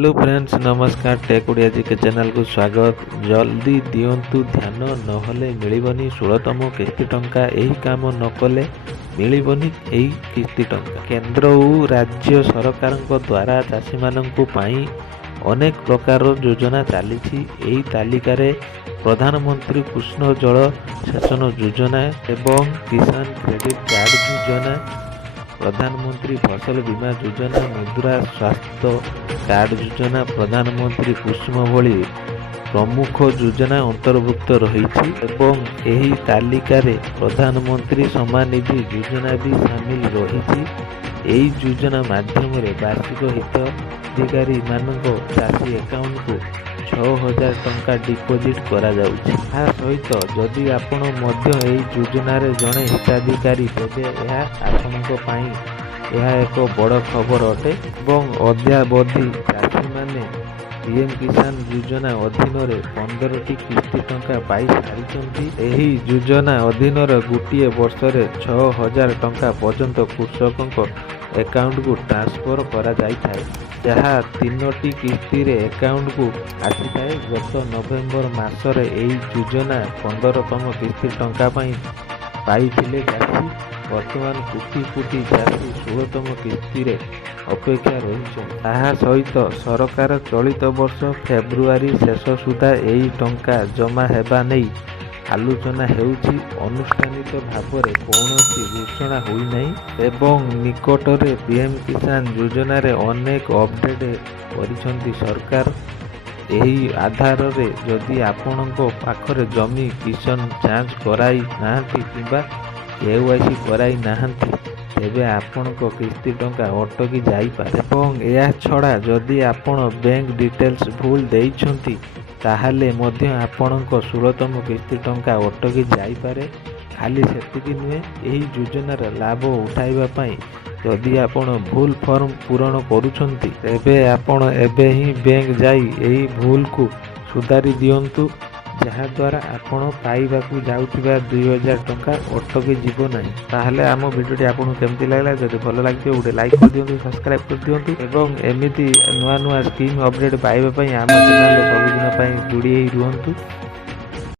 Hello friends, नमस्कार। Take Odia जी के channel को स्वागत। जल्दी दियंतु ध्यान, नहले मिलिबनी 16तम किस्ती टंका। यही काम न कले मिलिबनी एही किस्ती टंका। केंद्र और राज्य सरकार द्वारा चाषी माननकु पाई अनेक प्रकार योजना चली। यही तालिकार प्रधानमंत्री कृष्ण जल सेचन योजना एवं किसान क्रेडिट कार्ड योजना, प्रधानमंत्री फसल बीमा योजना, मुद्रा स्वास्थ्य कार्ड योजना, प्रधानमंत्री कुसुम भली प्रमुख योजना अंतर्भुक्त रही एवं एही तालिकारे प्रधानमंत्री सम्मान निधि योजना भी सामिल रही। एही योजना माध्यम वार्षिक हिताधिकारी मानक चाषी अकाउंट को 6000 टंका डिपोजिट करा जाउछि। ता सहित जदि आपण मध्य एही योजनार जड़े हिताधिकारी तेबे यह आपणक पाई यह एक बड़ खबर अटे एवं अद्यावधि चाषी माने पीएम किसान योजना अधीन 15टी किस्ती टंका पाई सारी। एही योजना अधीन गोटे वर्ष 6000 टंका पर्यंत कृषकों अकाउंट को ट्रांसफर करा जाइथाय, जहाँ 3टी किस्ती रे अकाउंट को आसी थाए। गत नवेम्बर मासरे एही योजना 15तम किस्ती टंका पाइथिले चाषी। वर्तमान कोटी कोटी चाषी 16तम किस्ती रे अपेक्षा रही। ताहा सहित सरकार चलित वर्ष फेब्रुआरी शेष सुधा एही टंका जमा हेबा नै आलोचना हेउछि। अनुष्ठानिक भावरे कौनसी घोषणा होई नै एवं निकटरे पीएम किसान योजना रे अनेक अपडेट करिसंती सरकार। एही आधार रे जदि आपणक पाखरे जमी किसान जांच कराई नाहंती किंबा केवाईसी कराई नाहंती तेबे आपणक किस्ती टंका अटकी जाइपारे। एवं या छड़ा जदि आपण बैंक डिटेल्स भूल देइछंती ताहाले मध्य आपणक 16तम किस्ती टंका अटकी जाइपारे। खाली सेतिकी नुहे, एही योजनार लाभ उठाइबा पई जदि आपण भूल फॉर्म पूरण करूछंती तेबे आपण एबे ही बैंक जाई एही भूल को सुधारी दियंतु, जहा द्वारा आपण पाइबाकू जाउथिबा 2000 टंका अटकी जीवो नाही। ताहले आम वीडियोटी आपन केमती लागला? जदि भल लागियो गोटे लाइक कर दियंतु, सब्सक्राइब कर दियंतु एवं एमिति नुआ नुआ स्कीम अपडेट पाइबा पई आम चैनल सबदिन पई जुड़ी रुहंतु।